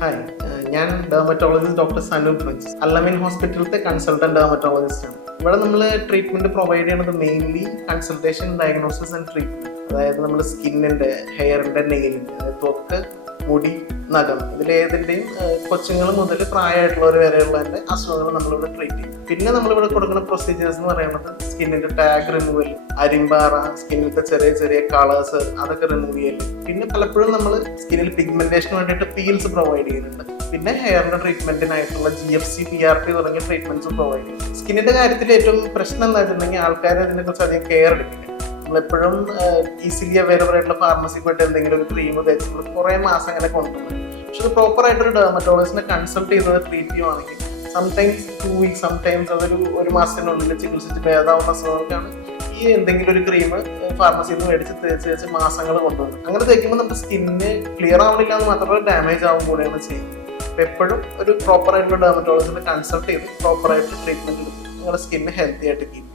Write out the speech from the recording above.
Hi, ഞാൻ dermatologist doctor Sanu Prince, Al Ameen ഹോസ്പിറ്റലിലത്തെ consultant dermatologist ആണ്. ഇവിടെ നമ്മൾ ട്രീറ്റ്മെന്റ് പ്രൊവൈഡ് ചെയ്യുന്നത് mainly consultation, diagnosis and treatment. അതായത് നമ്മൾ സ്കിന്നിന്റെ, ഹെയറിന്റെ, നെയിലിന്റെ, അതായത് ത്വക്ക്, മുടി, നഖം, ഇതിലേതിൻ്റെയും കൊച്ചുങ്ങൾ മുതൽ പ്രായമായിട്ടുള്ളവർ വരെയുള്ളതിൻ്റെ അസുഖങ്ങൾ നമ്മളിവിടെ ട്രീറ്റ് ചെയ്യും. പിന്നെ നമ്മളിവിടെ കൊടുക്കുന്ന പ്രൊസീജിയേഴ്സ് എന്ന് പറയുന്നത് സ്കിന്നിന്റെ ടാഗ് റിമൂവൽ, അരിമ്പാറ, സ്കിന്നിലത്തെ ചെറിയ ചെറിയ കളേഴ്സ് അതൊക്കെ റിമൂവ് ചെയ്യല്. പിന്നെ പലപ്പോഴും നമ്മൾ സ്കിന്നിൽ പിഗ്മെന്റേഷന് വേണ്ടിയിട്ട് പീൽസ് പ്രൊവൈഡ് ചെയ്യുന്നുണ്ട്. പിന്നെ ഹെയറിന്റെ ട്രീറ്റ്മെന്റിനായിട്ടുള്ള GFC, PRP തുടങ്ങിയ ട്രീറ്റ്മെന്റ്സ് പ്രൊവൈഡ് ചെയ്യും. സ്കിന്നിന്റെ കാര്യത്തിൽ ഏറ്റവും പ്രശ്നം എന്താ വെച്ചിട്ടുണ്ടെങ്കിൽ ആൾക്കാർ അതിനെക്കുറിച്ച് അധികം കെയർ എടുക്കില്ല. നമ്മളെപ്പോഴും ഈസിലി അവൈലബിൾ ആയിട്ടുള്ള ഫാർമസി പോയിട്ട് എന്തെങ്കിലും ഒരു ക്രീം തേച്ചിട്ട് കുറേ മാസം അങ്ങനെ കൊണ്ടുപോകും. പക്ഷെ അത് പ്രോപ്പറായിട്ടൊരു ഡെർമറ്റോളജിസ്റ്റിനെ കൺസൾട്ട് ചെയ്തത് ട്രീറ്റ് ചെയ്യുവാണെങ്കിൽ സംടൈംസ് 2 വീക്സ്, സംടൈംസ് ഒരു മാസത്തിനുള്ളിൽ ചികിത്സിച്ച് ഭേദാവുന്ന അസുഖങ്ങൾക്കാണ് ഈ എന്തെങ്കിലും ഒരു ക്രീം ഫാർമസിയിൽ നിന്ന് മേടിച്ച് തേച്ച് മാസങ്ങൾ കൊണ്ടുപോകും. അങ്ങനെ തേക്കുമ്പോൾ നമ്മുടെ സ്കിന്നിന് ക്ലിയർ ആവണില്ല എന്ന് മാത്രമല്ല, ഡാമേജ് ആവും കൂടെയാണ് ചെയ്യുന്നത്. അപ്പോൾ എപ്പോഴും ഒരു പ്രോപ്പറായിട്ടുള്ള ഡെർമറ്റോളജിസ്റ്റിനെ കൺസൾട്ട് ചെയ്ത് പ്രോപ്പറായിട്ട് ട്രീറ്റ്മെന്റ് എടുത്ത് നിങ്ങളുടെ സ്കിന്ന് ഹെൽത്തി ആയിട്ട് കീപ്പ്